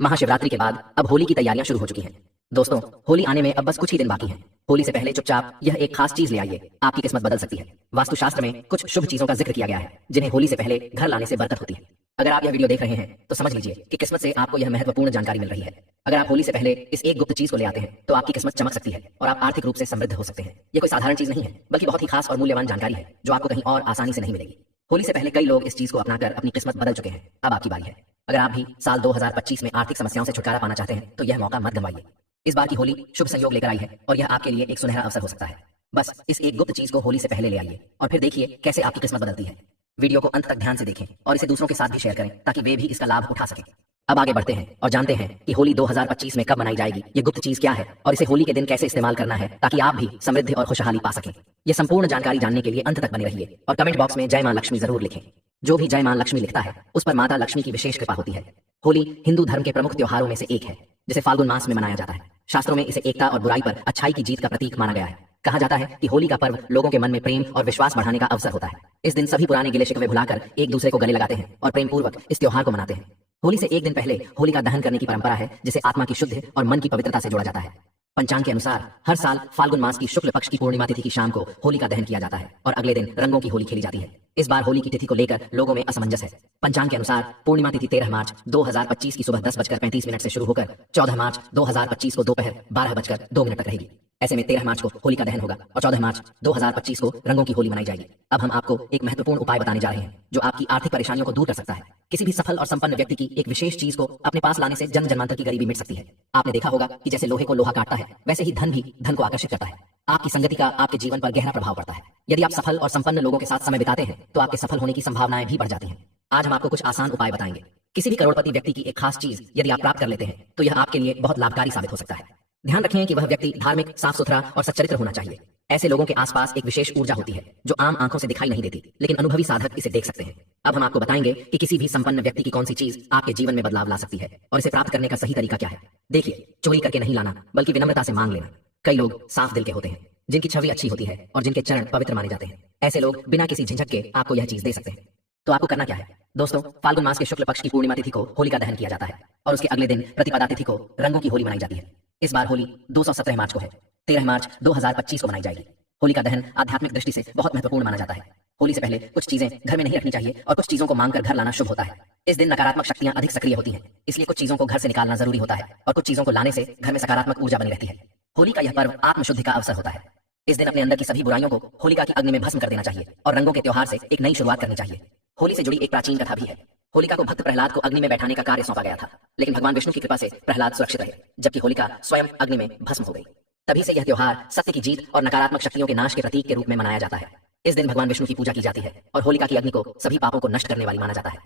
महाशिवरात्रि के बाद अब होली की तैयारियां शुरू हो चुकी हैं। दोस्तों, होली आने में अब बस कुछ ही दिन बाकी हैं। होली से पहले चुपचाप यह एक खास चीज ले आइए, आपकी किस्मत बदल सकती है। वास्तुशास्त्र में कुछ शुभ चीजों का जिक्र किया गया है जिन्हें होली से पहले घर लाने से बरकत होती है। अगर आप यह वीडियो देख रहे हैं तो समझ लीजिए कि किस्मत से आपको यह महत्वपूर्ण जानकारी मिल रही है। अगर आप होली से पहले इस एक गुप्त चीज को ले आते हैं तो आपकी किस्मत चमक सकती है और आप आर्थिक रूप से समृद्ध हो सकते हैं। ये कोई साधारण चीज नहीं है, बल्कि बहुत ही खास और मूल्यवान जानकारी है जो आपको कहीं और आसानी से नहीं मिलेगी। होली से पहले कई लोग इस चीज को अपनाकर अपनी किस्मत बदल चुके हैं। अब आपकी बारी है। अगर आप भी साल 2025 में आर्थिक समस्याओं से छुटकारा पाना चाहते हैं तो यह मौका मत गंवाइए। इस बार की होली शुभ संयोग लेकर आई है और यह आपके लिए एक सुनहरा अवसर हो सकता है। बस इस एक गुप्त चीज को होली से पहले ले आइए और फिर देखिए कैसे आपकी किस्मत बदलती है। वीडियो को अंत तक ध्यान से देखें और इसे दूसरों के साथ भी शेयर करें ताकि वे भी इसका लाभ उठा सकें। अब आगे बढ़ते हैं और जानते हैं कि होली 2025 में कब मनाई जाएगी, ये गुप्त चीज क्या है और इसे होली के दिन कैसे इस्तेमाल करना है ताकि आप भी समृद्धि और खुशहाली पा सकें। ये संपूर्ण जानकारी जानने के लिए अंत तक बने रहिए और कमेंट बॉक्स में जय मां लक्ष्मी जरूर लिखें। जो भी जय मां लक्ष्मी लिखता है उस पर माता लक्ष्मी की विशेष कृपा होती है। होली हिंदू धर्म के प्रमुख त्योहारों में से एक है जिसे फाल्गुन मास में मनाया जाता है। शास्त्रों में इसे एकता और बुराई पर अच्छाई की जीत का प्रतीक माना गया है। कहा जाता है कि होली का पर्व लोगों के मन में प्रेम और विश्वास बढ़ाने का अवसर होता है। इस दिन सभी पुराने गिले शिकवे भुलाकर एक दूसरे को गले लगाते हैं और प्रेम पूर्वक इस त्योहार को मनाते हैं। होली से एक दिन पहले होलिका दहन करने की परंपरा है जिसे आत्मा की शुद्धि और मन की पवित्रता से जोड़ा जाता है। पंचांग के अनुसार हर साल फाल्गुन मास की शुक्ल पक्ष की पूर्णिमा तिथि की शाम को होलिका दहन किया जाता है और अगले दिन रंगों की होली खेली जाती है। इस बार होली की तिथि को लेकर लोगों में असमंजस है। पंचांग के अनुसार पूर्णिमा तिथि 13 मार्च 2025 की सुबह 10:35 से शुरू होकर 14 मार्च 2025 को दोपहर 12:02 तक रहेगी। ऐसे में 13 मार्च को होलिका दहन होगा और 14 मार्च 2025 को रंगों की होली मनाई जाएगी। अब हम आपको एक महत्वपूर्ण उपाय बताने जा रहे हैं जो आपकी आर्थिक परेशानियों को दूर कर सकता है। किसी भी सफल और संपन्न व्यक्ति की एक विशेष चीज को अपने पास लाने से जन्म जन्मांतर की गरीबी मिट सकती है। आपने देखा होगा कि जैसे लोहे को लोहा काटता है वैसे ही धन भी धन को आकर्षित करता है। आपकी संगति का आपके जीवन पर गहरा प्रभाव पड़ता है। यदि आप सफल और संपन्न लोगों के साथ समय बिताते हैं तो आपके सफल होने की संभावनाएं भी बढ़ जाती हैं। आज हम आपको कुछ आसान उपाय बताएंगे। किसी भी करोड़पति व्यक्ति की एक खास चीज यदि आप प्राप्त कर लेते हैं तो यह आपके लिए बहुत लाभकारी साबित हो सकता है। ध्यान रखें कि वह व्यक्ति धार्मिक, साफ सुथरा और सच्चरित्र होना चाहिए। ऐसे लोगों के आसपास एक विशेष ऊर्जा होती है जो आम आंखों से दिखाई नहीं देती, लेकिन अनुभवी साधक इसे देख सकते हैं। अब हम आपको बताएंगे कि किसी भी संपन्न व्यक्ति की कौन सी चीज आपके जीवन में बदलाव ला सकती है और इसे प्राप्त करने का सही तरीका क्या है। देखिए, चोरी करके नहीं लाना बल्कि विनम्रता से मांग लेना। कई लोग साफ दिल के होते हैं, जिनकी छवि अच्छी होती है और जिनके चरण पवित्र माने जाते हैं। ऐसे लोग बिना किसी झिझक के आपको यह चीज दे सकते हैं। तो आपको करना क्या है? दोस्तों, फाल्गुन मास के शुक्ल पक्ष की पूर्णिमा तिथि को होलिका दहन किया जाता है और उसके अगले दिन प्रतिपदा तिथि को रंगों की होली मनाई जाती है। इस बार होली 217 मार्च को है। 13 मार्च 2025 को मनाई जाएगी। होली का दहन आध्यात्मिक दृष्टि से बहुत महत्वपूर्ण माना जाता है। होली से पहले कुछ चीजें घर में नहीं रखनी चाहिए और कुछ चीजों को मांगकर घर लाना शुभ होता है। इस दिन नकारात्मक शक्तियां अधिक सक्रिय होती हैं, इसलिए कुछ चीजों को घर से निकालना जरूरी होता है और कुछ चीजों को लाने से घर में सकारात्मक ऊर्जा बनी रहती है। होली का यह पर्व आत्मशुद्धि का अवसर होता है। इस दिन अपने अंदर की सभी बुराइयों को होलिका की अग्नि में भस्म कर देना चाहिए और रंगों के त्योहार से एक नई शुरुआत करनी चाहिए। होली से जुड़ी एक प्राचीन कथा भी है। होलिका को भक्त प्रहलाद को अग्नि में बैठाने का कार्य सौंपा गया था, लेकिन भगवान विष्णु की कृपा से प्रहलाद सुरक्षित रहे, जबकि होलिका स्वयं अग्नि में भस्म हो गई। तभी से यह त्योहार सत्य की जीत और नकारात्मक शक्तियों के नाश के प्रतीक के रूप में मनाया जाता है। इस दिन भगवान विष्णु की पूजा की जाती है और होलिका की अग्नि को सभी पापों को नष्ट करने वाली माना जाता है।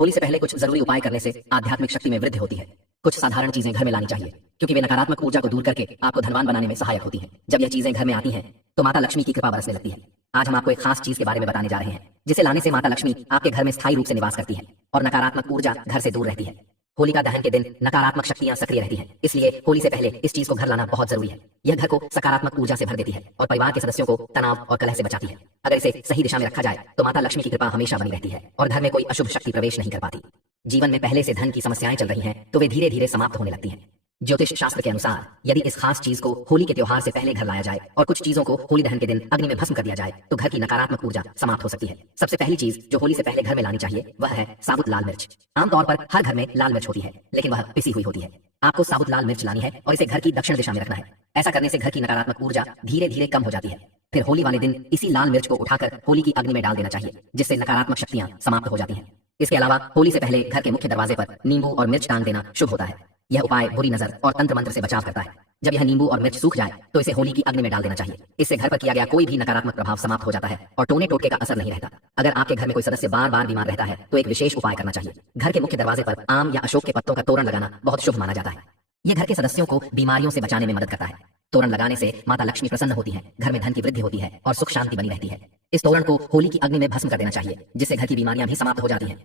होली से पहले कुछ जरूरी उपाय करने से आध्यात्मिक शक्ति में वृद्धि होती है। कुछ साधारण चीजें घर में लानी चाहिए क्योंकि वे नकारात्मक ऊर्जा को दूर करके आपको धनवान बनाने में सहायक होती हैं। जब यह चीजें घर में आती हैं तो माता लक्ष्मी की कृपा बरसने लगती है। आज हम आपको एक खास चीज के बारे में बताने जा रहे हैं जिसे लाने से माता लक्ष्मी आपके घर में स्थायी रूप से निवास करती है और नकारात्मक ऊर्जा घर से दूर रहती है। होलिका दहन के दिन नकारात्मक शक्तियां सक्रिय रहती हैं, इसलिए होली से पहले इस चीज को घर लाना बहुत जरूरी है। यह घर को सकारात्मक ऊर्जा से भर देती है और परिवार के सदस्यों को तनाव और कलह से बचाती है। अगर इसे सही दिशा में रखा जाए तो माता लक्ष्मी की कृपा हमेशा बनी रहती है और घर में कोई अशुभ शक्ति प्रवेश नहीं कर पाती। जीवन में पहले से धन की समस्याएं चल रही हैं तो वे धीरे धीरे समाप्त होने लगती हैं। ज्योतिष शास्त्र के अनुसार यदि इस खास चीज को होली के त्योहार से पहले घर लाया जाए और कुछ चीजों को होली दहन के दिन अग्नि में भस्म कर दिया जाए तो घर की नकारात्मक ऊर्जा समाप्त हो सकती है। सबसे पहली चीज जो होली से पहले घर में लानी चाहिए वह है साबुत लाल मिर्च। आमतौर पर हर घर में लाल मिर्च होती है, लेकिन वह पिसी हुई होती है। आपको साबुत लाल मिर्च लानी है और इसे घर की दक्षिण दिशा में रखना है। ऐसा करने से घर की नकारात्मक ऊर्जा धीरे धीरे कम हो जाती है। फिर होली वाले दिन इसी लाल मिर्च को उठाकर होली की अग्नि में डाल देना चाहिए, जिससे नकारात्मक शक्तियां समाप्त हो जाती हैं। इसके अलावा होली से पहले घर के मुख्य दरवाजे पर नींबू और मिर्च टांग देना शुभ होता है। यह उपाय बुरी नजर और तंत्र मंत्र से बचाव करता है। जब यह नींबू और मिर्च सूख जाए तो इसे होली की अग्नि में डाल देना चाहिए। इससे घर पर किया गया कोई भी नकारात्मक प्रभाव समाप्त हो जाता है और टोने टोटके का असर नहीं रहता। अगर आपके घर में कोई सदस्य बार बार बीमार रहता है तो एक विशेष उपाय करना चाहिए। घर के मुख्य दरवाजे पर आम या अशोक के पत्तों का तोरण लगाना बहुत शुभ माना जाता है। यह घर के सदस्यों को बीमारियों से बचाने में मदद करता है। तोरण लगाने से माता लक्ष्मी प्रसन्न होती है, घर में धन की वृद्धि होती है और सुख शांति बनी रहती है। इस तोरण को होली की अग्नि में भस्म कर देना चाहिए, जिससे घर की बीमारियां भी समाप्त हो जाती हैं।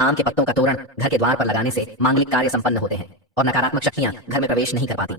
आम के पत्तों का तोरण घर के द्वार पर लगाने से मांगलिक कार्य संपन्न होते हैं और नकारात्मक शक्तियां घर में प्रवेश नहीं कर पाती।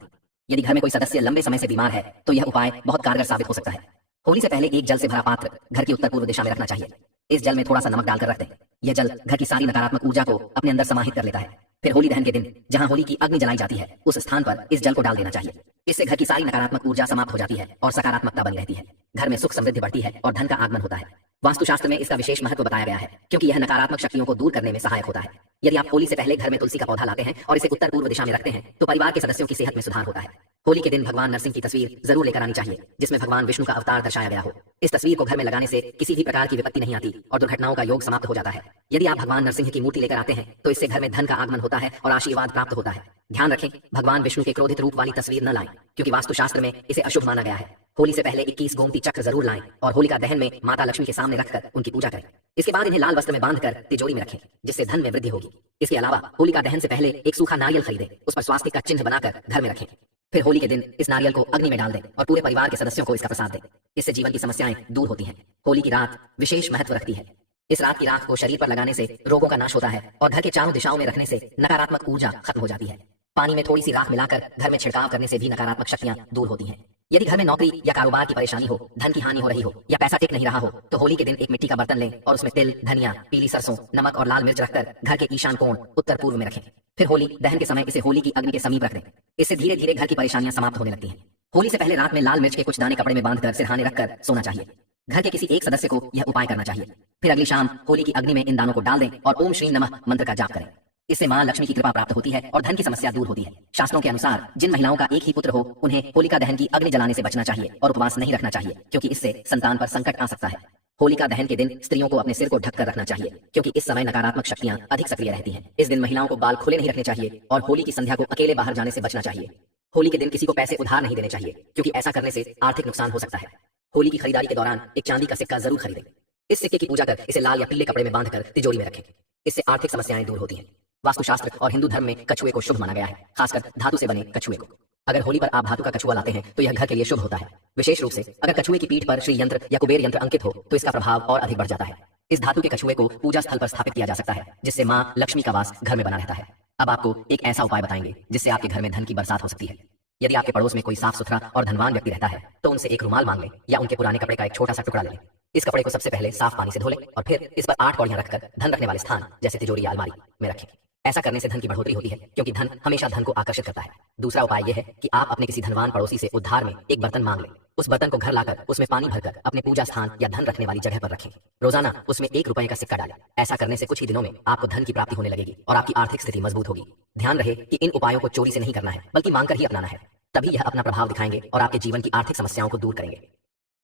यदि घर में कोई सदस्य लंबे समय से बीमार है तो यह उपाय बहुत कारगर साबित हो सकता है। होली से पहले एक जल से भरा पात्र घर की उत्तर पूर्व दिशा में रखना चाहिए। इस जल में थोड़ा सा नमक डालकर रख दें। यह जल घर की सारी नकारात्मक ऊर्जा को अपने अंदर समाहित कर लेता है। फिर होली दहन के दिन जहां होली की अग्नि जलाई जाती है उस स्थान पर इस जल को डाल देना चाहिए। इससे घर की सारी नकारात्मक ऊर्जा समाप्त हो जाती है और सकारात्मकता बनी रहती है। घर में सुख समृद्धि बढ़ती है और धन का आगमन होता है। वास्तुशास्त्र में इसका विशेष महत्व बताया गया है क्योंकि यह नकारात्मक शक्तियों को दूर करने में सहायक होता है। यदि आप होली से पहले घर में तुलसी का पौधा लाते हैं और इसे उत्तर पूर्व दिशा में रखते हैं तो परिवार के सदस्यों की सेहत में सुधार होता है। होली के दिन भगवान नरसिंह की तस्वीर जरूर लेकर आनी चाहिए जिसमें भगवान विष्णु का अवतार दर्शाया गया हो। इस तस्वीर को घर में लगाने से किसी भी प्रकार की विपत्ति नहीं आती और दुर्घटनाओं का योग समाप्त हो जाता है। यदि आप भगवान नरसिंह की मूर्ति लेकर आते हैं तो इससे घर में धन का आगमन होता है और आशीर्वाद प्राप्त होता है। ध्यान रखें, भगवान विष्णु के क्रोधित रूप वाली तस्वीर न लाएं क्योंकि वास्तुशास्त्र में इसे अशुभ माना गया है। होली से पहले 21 गोमती चक्र जरूर लाएं और होलिका दहन में माता लक्ष्मी के सामने रखकर उनकी पूजा करें। इसके बाद इन्हें लाल वस्त्र में बांधकर तिजोरी में रखें जिससे धन में वृद्धि होगी। इसके अलावा होलिका दहन से पहले एक सूखा नारियल खरीदें, उस पर स्वास्तिक का चिन्ह बनाकर घर में रखें। फिर होली के दिन इस नारियल को अग्नि में डाल दें और पूरे परिवार के सदस्यों को इसका प्रसाद दें। इससे जीवन की समस्याएं दूर होती हैं। होली की रात विशेष महत्व रखती है। इस रात की राख को शरीर पर लगाने से रोगों का नाश होता है और घर के चारों दिशाओं में रखने से नकारात्मक ऊर्जा खत्म हो जाती है। पानी में थोड़ी सी राख मिलाकर घर में छिड़काव करने से भी नकारात्मक शक्तियां दूर होती हैं। यदि घर में नौकरी या कारोबार की परेशानी हो, धन की हानि हो रही हो या पैसा टिक नहीं रहा हो तो होली के दिन एक मिट्टी का बर्तन लें और उसमें तिल, धनिया, पीली सरसों, नमक और लाल मिर्च रखकर घर के ईशान कोण उत्तर पूर्व में रखें। फिर होली दहन के समय इसे होली की अग्नि के समीप रख दें। इससे धीरे धीरे घर की परेशानियां समाप्त होने लगती हैं। होली से पहले रात में लाल मिर्च के कुछ दाने कपड़े में बांधकर सिरहाने रखकर सोना चाहिए। घर के किसी एक सदस्य को यह उपाय करना चाहिए। फिर अगली शाम होली की अग्नि में इन दानों को डाल दें और ओम श्री नमः मंत्र का जाप करें। इससे मां लक्ष्मी की कृपा प्राप्त होती है और धन की समस्या दूर होती है। शास्त्रों के अनुसार जिन महिलाओं का एक ही पुत्र हो उन्हें होलिका दहन की अग्नि जलाने से बचना चाहिए और उपवास नहीं रखना चाहिए क्योंकि इससे संतान पर संकट आ सकता है। होलिका दहन के दिन स्त्रियों को अपने सिर को ढककर रखना चाहिए क्योंकि इस समय नकारात्मक शक्तियां अधिक सक्रिय रहती हैं। इस दिन महिलाओं को बाल खुले नहीं रखने चाहिए और होली की संध्या को अकेले बाहर जाने से बचना चाहिए। होली के दिन किसी को पैसे उधार नहीं देने चाहिए क्योंकि ऐसा करने से आर्थिक नुकसान हो सकता है। होली की खरीदारी के दौरान एक चांदी का सिक्का जरूर खरीदें। इस सिक्के की पूजा कर इसे लाल या पीले कपड़े में बांधकर तिजोरी में रखें। इससे आर्थिक समस्याएं दूर होती हैं। वास्तुशास्त्र और हिंदू धर्म में कछुए को शुभ माना गया है, खासकर धातु से बने कछुए को। अगर होली पर आप धातु का कछुआ लाते हैं तो यह घर के लिए शुभ होता है। विशेष रूप से अगर कछुए की पीठ पर श्री यंत्र या कुबेर यंत्र अंकित हो तो इसका प्रभाव और अधिक बढ़ जाता है। इस धातु के कछुए को पूजा स्थल पर स्थापित किया जा सकता है जिससे मां लक्ष्मी का वास घर में बना रहता है। अब आपको एक ऐसा उपाय बताएंगे जिससे आपके घर में धन की बरसात हो सकती है। यदि आपके पड़ोस में कोई साफ सुथरा और धनवान व्यक्ति रहता है तो उनसे एक रुमाल मांग लें या उनके पुराने कपड़े का एक छोटा सा टुकड़ा ले लें। इस कपड़े को सबसे पहले साफ पानी से धो लें और फिर इस पर 8 कौड़ियां रखकर धन रखने वाले स्थान जैसे तिजोरी या अलमारी में रखें। ऐसा करने से धन की बढ़ोतरी होती है क्योंकि धन हमेशा धन को आकर्षित करता है। दूसरा उपाय यह है कि आप अपने किसी धनवान पड़ोसी से उधार में एक बर्तन मांग लें। उस बर्तन को घर लाकर उसमें पानी भरकर अपने पूजा स्थान या धन रखने वाली जगह पर रखें। रोजाना उसमें 1 रुपए का सिक्का डालें। ऐसा करने से कुछ ही दिनों में आपको धन की प्राप्ति होने लगेगी और आपकी आर्थिक स्थिति मजबूत होगी। ध्यान रहे कि इन उपायों को चोरी से नहीं करना है बल्कि मांगकर ही अपनाना है। तभी यह अपना प्रभाव दिखाएंगे और आपके जीवन की आर्थिक समस्याओं को दूर करेंगे।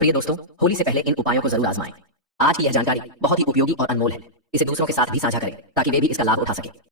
प्रिय दोस्तों, होली से पहले इन उपायों को जरूर आजमाएं। आज की यह जानकारी बहुत ही उपयोगी और अनमोल है। इसे दूसरों के साथ भी साझा करें ताकि वे भी इसका लाभ उठा सकें।